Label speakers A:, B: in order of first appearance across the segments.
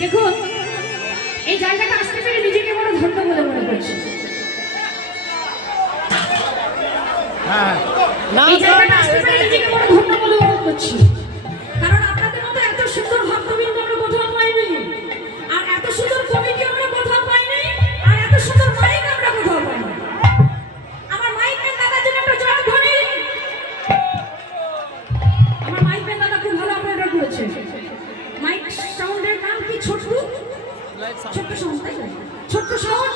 A: দেখুন এই জায়গাটা আসতে পেরে নিজেকে বড় ধন্য বলে মনে করছি।
B: হ্যাঁ।
A: এই জায়গাটা আসতে পেরে নিজেকে বড় ধন্য বলে মনে করছি। ছোট্ট শহর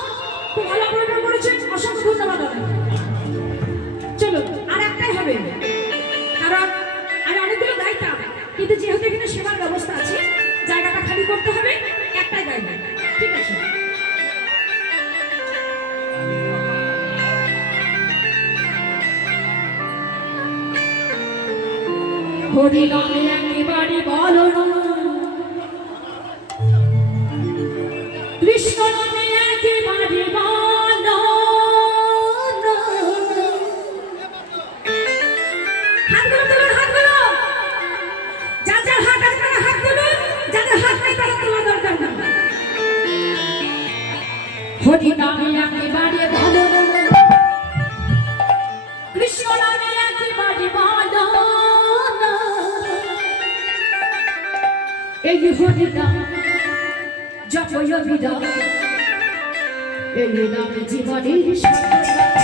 A: খুব ভালো পরিবার করেছেন, অসংখ্য ধন্যবাদ চলো, আর একটাই হবে, কারণ আমি অনেকগুলো গাইতাম, কিন্তু যেহেতু এখানে সেবার ব্যবস্থা আছে, জায়গাটা খালি করতে হবে, একটাই গাইব। ঠিক আছে? হরি নামে একেবারে বলো এই বিপদে দাম যত যত দাম এই নামে জীবনের সফলতা